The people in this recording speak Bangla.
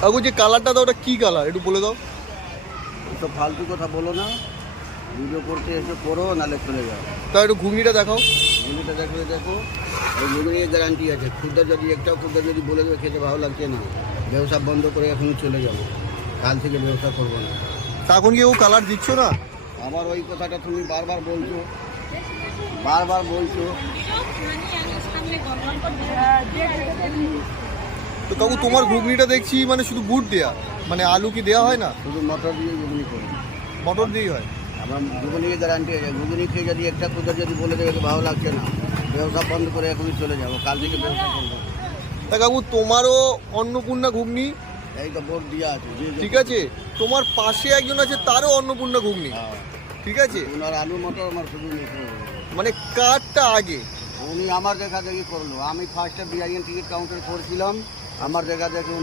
কাকু যে কালারটা দাও ওটা কি কালার একটু বলে দাও। তো ফালতু কথা বলো না, ভিডিও করতে এসে করো, নাহলে চলে যাও। তা একটু ঘুগনিটা দেখাও। ঘুগনিটা দেখো, দেখো ওই ঘুগনির গ্যারান্টি আছে। ক্ষুদ্র যদি একটাও ক্ষুদ্র যদি বলে দেবে খেতে ভালো লাগছে না, ব্যবসা বন্ধ করে এখনই চলে যাবো, কাল থেকে ব্যবসা করবো না। তা এখন কি ও কালার দিচ্ছ না? আবার ওই কথাটা তুমি বারবার বলছো, বারবার বলছো। তো কাকু তোমার ঘুগনিটা দেখছি মানে শুধু বুট দেয়া, মানে আলু কি দেওয়া হয় না? শুধু মটর দিয়ে ঘুগনি করি। মটর দিয়েই হয়? আমার ঘুগনির গ্যারান্টি আছে। ঘুগনি খেয়ে যদি একটা ক্ষুদ্র যদি বলে দেবে ভালো লাগছে না, ব্যবসা বন্ধ করে এখনই চলে যাবো, কাল থেকে ব্যবসা করবো। তা কাকু তোমারও অন্নপূর্ণা ঘুগনি, এই তো বোর্ড দেওয়া আছে। ঠিক আছে। তোমার পাশে একজন আছে তারও অন্নপূর্ণা ঘুগনি, ঠিক আছে। ওনার আলু মটর আমার শুধু নিতে হবে। মানে কারটা আগে? উনি আমার দেখা দেখি করলো। আমি ফার্স্টে বিরিয়ানি টিকিট কাউন্টার করছিলাম, আমার দেখা দেখি